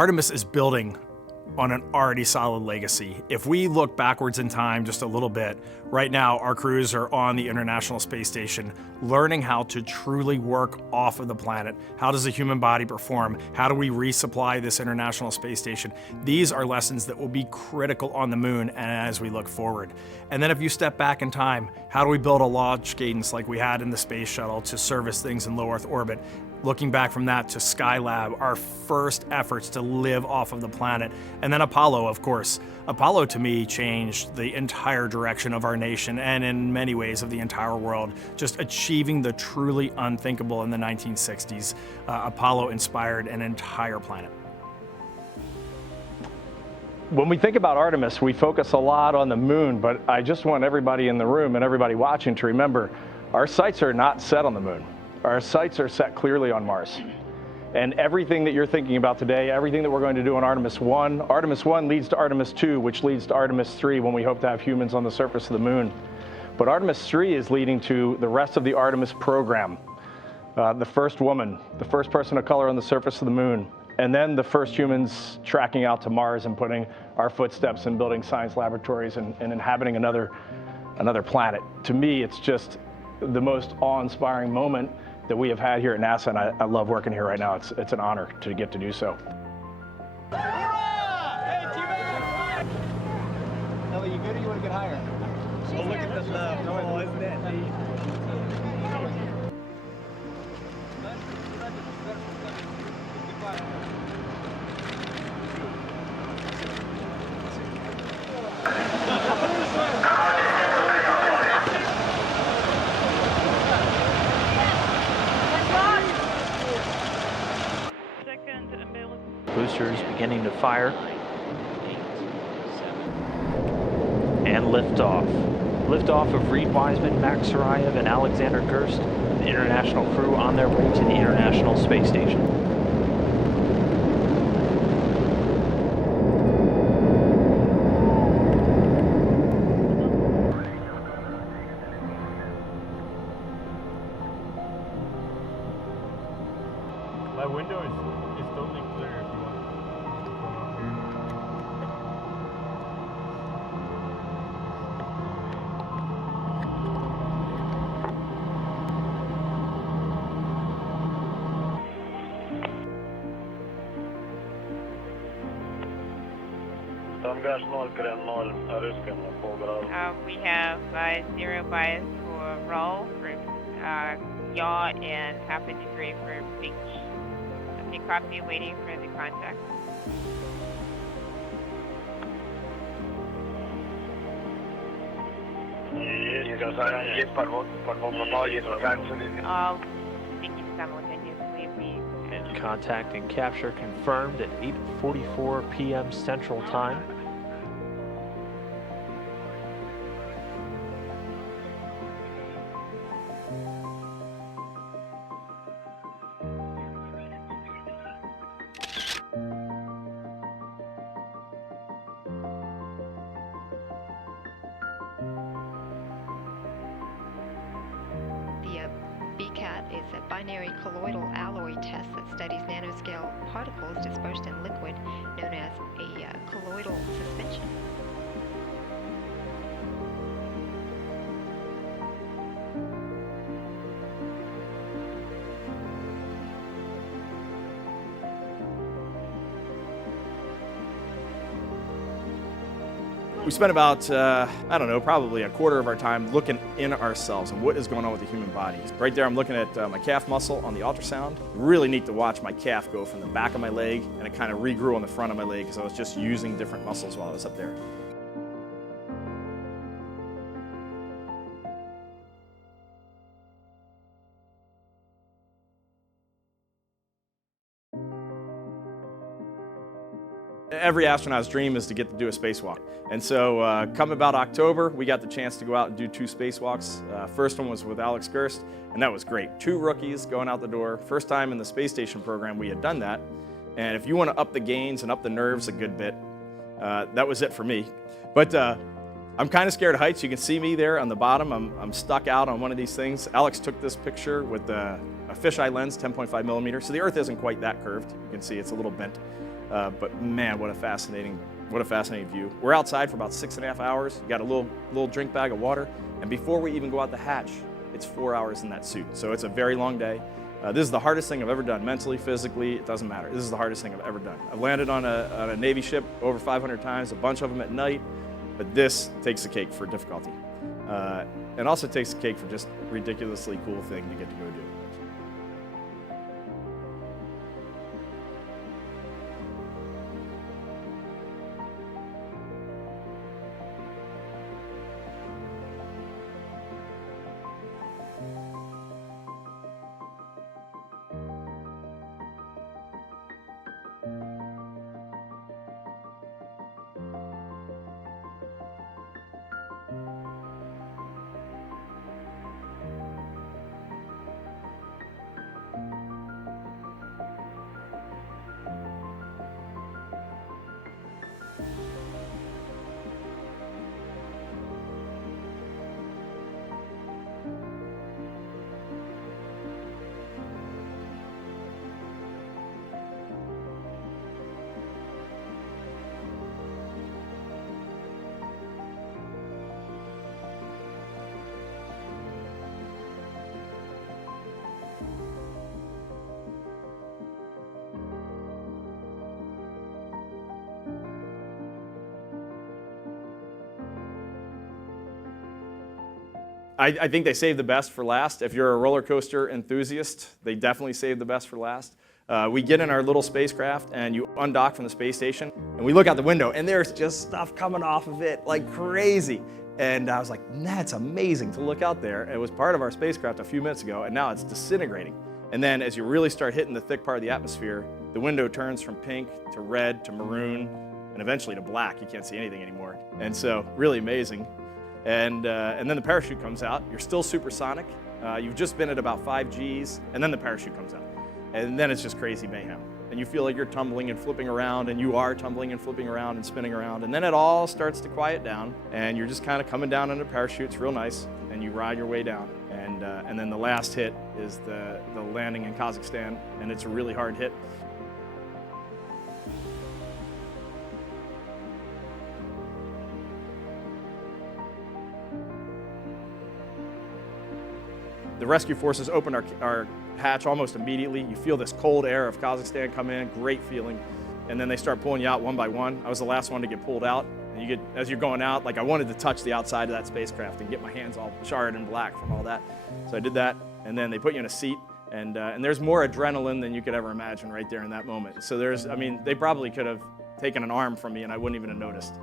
Artemis is building on an already solid legacy. If we look backwards in time just a little bit, right now our crews are on the International Space Station learning how to truly work off of the planet. How does the human body perform? How do we resupply this International Space Station? These are lessons that will be critical on the moon and as we look forward. And then if you step back in time, how do we build a launch cadence like we had in the space shuttle to service things in low Earth orbit? Looking back from that to Skylab, our first efforts to live off of the planet. And then Apollo, of course. Apollo, to me, changed the entire direction of our nation and in many ways of the entire world. Just achieving the truly unthinkable in the 1960s. Apollo inspired an entire planet. When we think about Artemis, we focus a lot on the moon, but I just want everybody in the room and everybody watching to remember, our sights are not set on the moon. Our sights are set clearly on Mars. And everything that you're thinking about today, everything that we're going to do on Artemis 1 leads to Artemis 2, which leads to Artemis 3 when we hope to have humans on the surface of the moon. But Artemis 3 is leading to the rest of the Artemis program. The first woman, the first person of color on the surface of the moon, and then the first humans tracking out to Mars and putting our footsteps in building science laboratories and inhabiting another planet. To me, it's just the most awe-inspiring moment that we have had here at NASA, and I love working here right now. It's an honor to get to do so. Ellie, you good or you want to get higher? Oh, look at the love. Oh, isn't that neat? Boosters beginning to fire. And liftoff. Liftoff of Reid Wiseman, Max Sarayev, and Alexander Gerst, the international crew on their way to the International Space Station. My window is totally clear if you want to come up here. We have 0 bias for roll, for yaw, and half a degree for beach. Okay, copy, waiting for the contact. All speaking simultaneously. And contact and capture confirmed at 8:44 p.m. Central Time. BCAT is a binary colloidal alloy test that studies nanoscale particles dispersed in liquid, known as a colloidal suspension. We spent about, I don't know, probably a quarter of our time looking in ourselves and what is going on with the human body. Right there I'm looking at my calf muscle on the ultrasound. Really neat to watch my calf go from the back of my leg, and it kind of regrew on the front of my leg because I was just using different muscles while I was up there. Every astronaut's dream is to get to do a spacewalk. And so come about October, we got the chance to go out and do 2 spacewalks. First one was with Alex Gerst, and that was great. 2 rookies going out the door. First time in the space station program we had done that. And if you want to up the gains and up the nerves a good bit, that was it for me. But I'm kind of scared of heights. You can see me there on the bottom. I'm stuck out on one of these things. Alex took this picture with a fisheye lens, 10.5 millimeter. So the Earth isn't quite that curved. You can see it's a little bent. But man, what a fascinating view. We're outside for about 6.5 hours. You got a little drink bag of water, and before we even go out the hatch, it's 4 hours in that suit. So it's a very long day. This is the hardest thing I've ever done, mentally, physically, it doesn't matter. This is the hardest thing I've ever done. I've landed on a Navy ship over 500 times, a bunch of them at night, but this takes the cake for difficulty. And also takes the cake for just a ridiculously cool thing to get to go do. I think they saved the best for last. If you're a roller coaster enthusiast, they definitely saved the best for last. We get in our little spacecraft and you undock from the space station and we look out the window and there's just stuff coming off of it like crazy. And I was like, that's amazing to look out there. It was part of our spacecraft a few minutes ago and now it's disintegrating. And then as you really start hitting the thick part of the atmosphere, the window turns from pink to red to maroon and eventually to black. You can't see anything anymore. And so really amazing. And then the parachute comes out. You're still supersonic. You've just been at about 5 Gs, and then the parachute comes out. And then it's just crazy mayhem. And you feel like you're tumbling and flipping around, and you are tumbling and flipping around and spinning around. And then it all starts to quiet down, and you're just kind of coming down in a parachute. It's real nice, and you ride your way down. And then the last hit is the landing in Kazakhstan, and it's a really hard hit. The rescue forces open our hatch almost immediately. You feel this cold air of Kazakhstan come in, great feeling. And then they start pulling you out one by one. I was the last one to get pulled out. And as you're going out, like I wanted to touch the outside of that spacecraft and get my hands all charred and black from all that. So I did that, and then they put you in a seat. And there's more adrenaline than you could ever imagine right there in that moment. So they probably could have taken an arm from me and I wouldn't even have noticed.